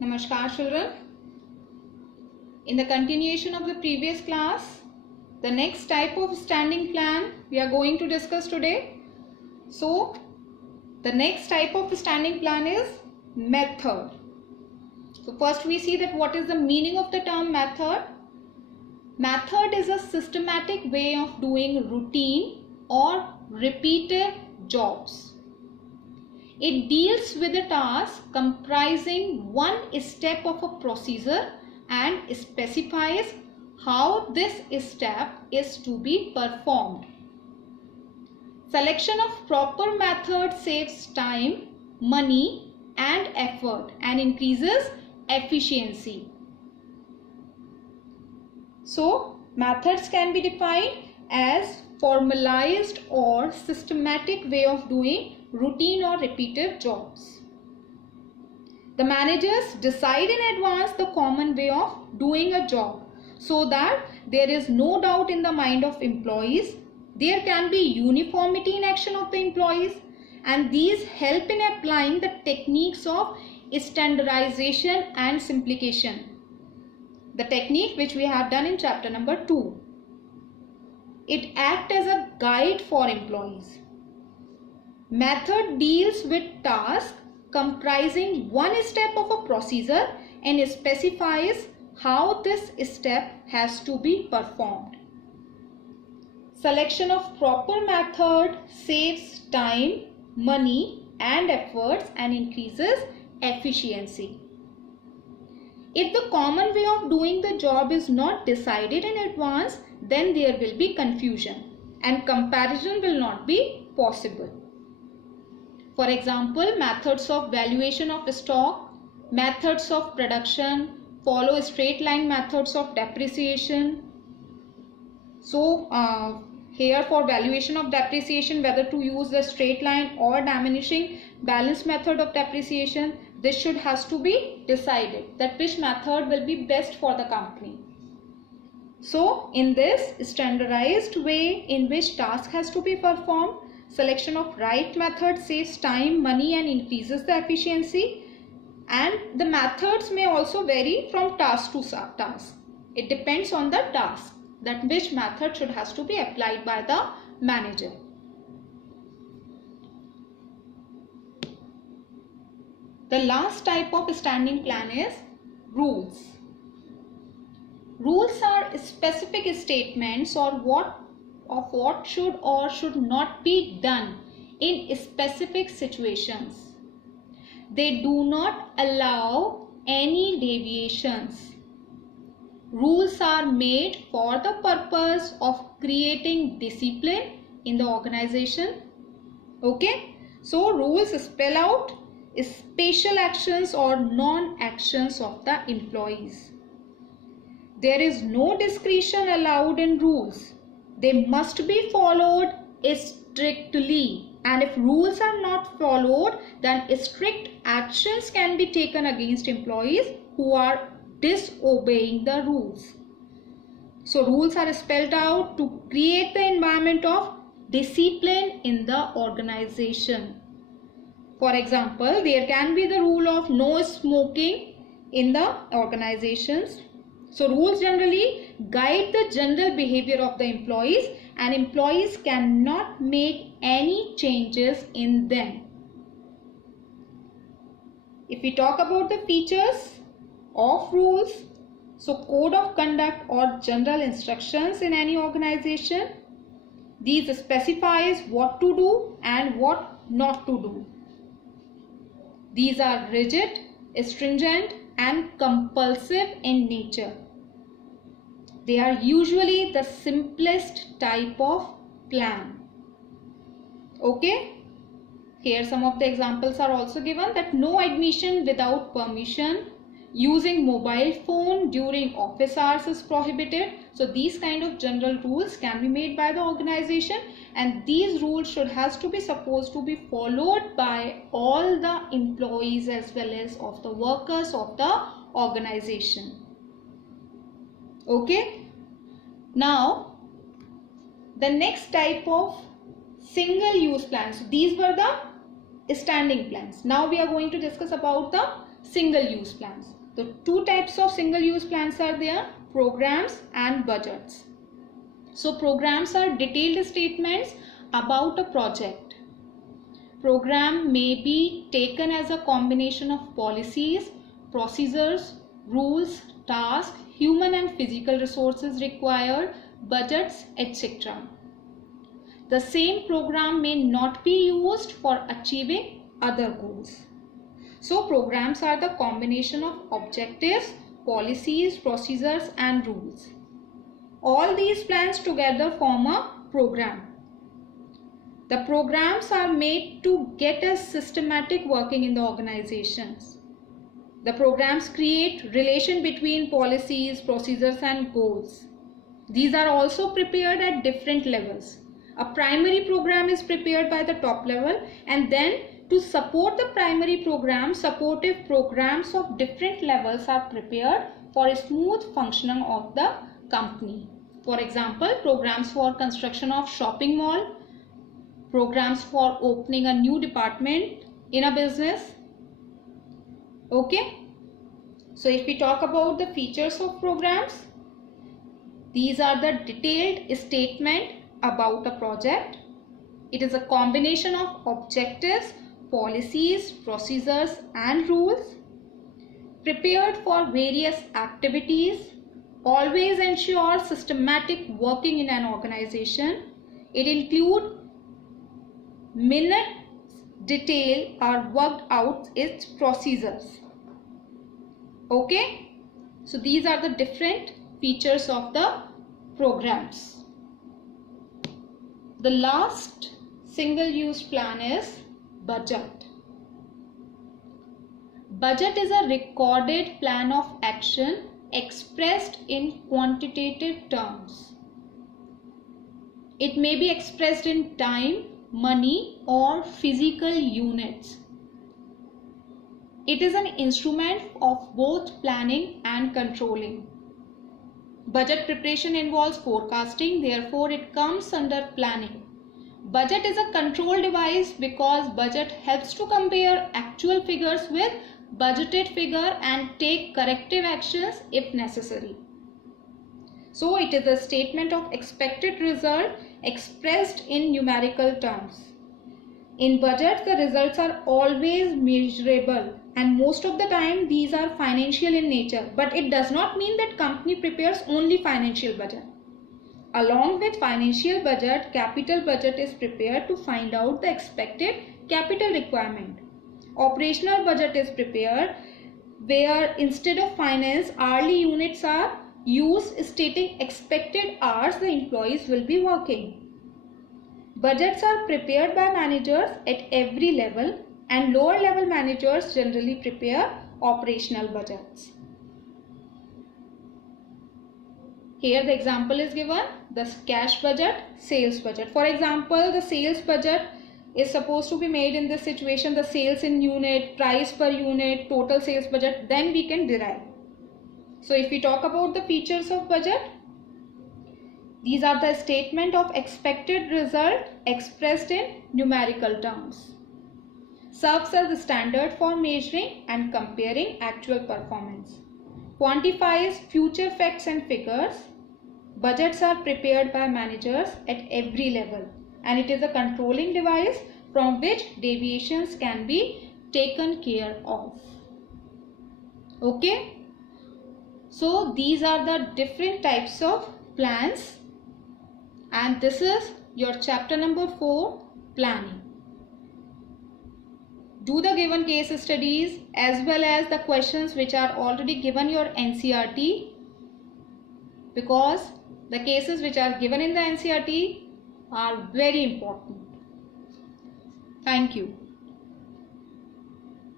Namaskar children. In the continuation of the previous class, the next type of standing plan we are going to discuss today. So, the next type of standing plan is method. So, first we see that what is the meaning of the term method. Method is a systematic way of doing routine or repetitive jobs. It deals with a task comprising one step of a procedure and specifies how this step is to be performed. Selection of proper method saves time, money and effort and increases efficiency. So, methods can be defined as formalized or systematic way of doing routine or repetitive jobs. The managers decide in advance the common way of doing a job so that there is no doubt in the mind of employees. There can be uniformity in action of the employees, and these help in applying the techniques of standardization and simplification. The technique which we have done in chapter number 2. It acts as a guide for employees. Method deals with tasks comprising one step of a procedure and specifies how this step has to be performed. Selection of proper method saves time, money and efforts and increases efficiency. If the common way of doing the job is not decided in advance, then there will be confusion and comparison will not be possible. For example, methods of valuation of stock, methods of production, follow straight line methods of depreciation. So, here for valuation of depreciation, whether to use the straight line or diminishing balance method of depreciation, this has to be decided that which method will be best for the company. So, in this standardized way in which task has to be performed, selection of right method saves time, money and increases the efficiency. And the methods may also vary from task to task. It depends on the task that which method has to be applied by the manager. The last type of standing plan is rules. Rules are specific statements of what should or should not be done in specific situations. They do not allow any deviations. Rules are made for the purpose of creating discipline in the organization. Okay, so rules spell out special actions or non-actions of the employees. There is no discretion allowed in rules. They must be followed strictly, and if rules are not followed, then strict actions can be taken against employees who are disobeying the rules. So rules are spelled out to create the environment of discipline in the organization. For example, there can be the rule of no smoking in the organizations. So rules generally guide the general behavior of the employees, and employees cannot make any changes in them. If we talk about the features of rules, so code of conduct or general instructions in any organization, these specifies what to do and what not to do. These are rigid, stringent and compulsive in nature. They are usually the simplest type of plan. Okay, here some of the examples are also given, that no admission without permission, using mobile phone during office hours is prohibited. So these kind of general rules can be made by the organization, and these rules has to be supposed to be followed by all the employees as well as of the workers of the organization. Okay, now the next type of single use plans. These were the standing plans. Now we are going to discuss about the single use plans. The two types of single use plans are there, programs and budgets. So programs are detailed statements about a project. Program may be taken as a combination of policies, procedures, rules, tasks, human and physical resources required, budgets, etc. The same program may not be used for achieving other goals. So programs are the combination of objectives, policies, procedures and rules. All these plans together form a program. The programs are made to get us systematic working in the organizations. The programs create relation between policies, procedures and goals. These are also prepared at different levels. A primary program is prepared by the top level, and then to support the primary program, supportive programs of different levels are prepared for a smooth functioning of the company. For example, programs for construction of shopping mall, programs for opening a new department in a business. Okay. So if we talk about the features of programs, these are the detailed statement about a project. It is a combination of objectives, policies, procedures and rules prepared for various activities. Always ensure systematic working in an organization. It includes minute detail are worked out its procedures. Okay, so these are the different features of the programs. The last single use plan is budget. Budget is a recorded plan of action expressed in quantitative terms. It may be expressed in time, money or physical units. It is an instrument of both planning and controlling. Budget preparation involves forecasting, therefore it comes under planning. Budget is a control device because budget helps to compare actual figures with budgeted figure and take corrective actions if necessary. So it is a statement of expected result expressed in numerical terms. In budget, the results are always measurable and most of the time these are financial in nature, but it does not mean that company prepares only financial budget. Along with financial budget, capital budget is prepared to find out the expected capital requirement. Operational budget is prepared where instead of finance, hourly units are used stating expected hours the employees will be working. Budgets are prepared by managers at every level and lower level managers generally prepare operational budgets. Here the example is given, the cash budget, sales budget. For example, the sales budget is supposed to be made in this situation, the sales in unit, price per unit, total sales budget, then we can derive. So if we talk about the features of budget, these are the statement of expected result expressed in numerical terms. Serves as the standard for measuring and comparing actual performance. Quantifies future facts and figures. Budgets are prepared by managers at every level and it is a controlling device from which deviations can be taken care of. Okay. So these are the different types of plans and this is your chapter number 4, planning. Do the given case studies as well as the questions which are already given your NCERT, because the cases which are given in the NCERT are very important. Thank you.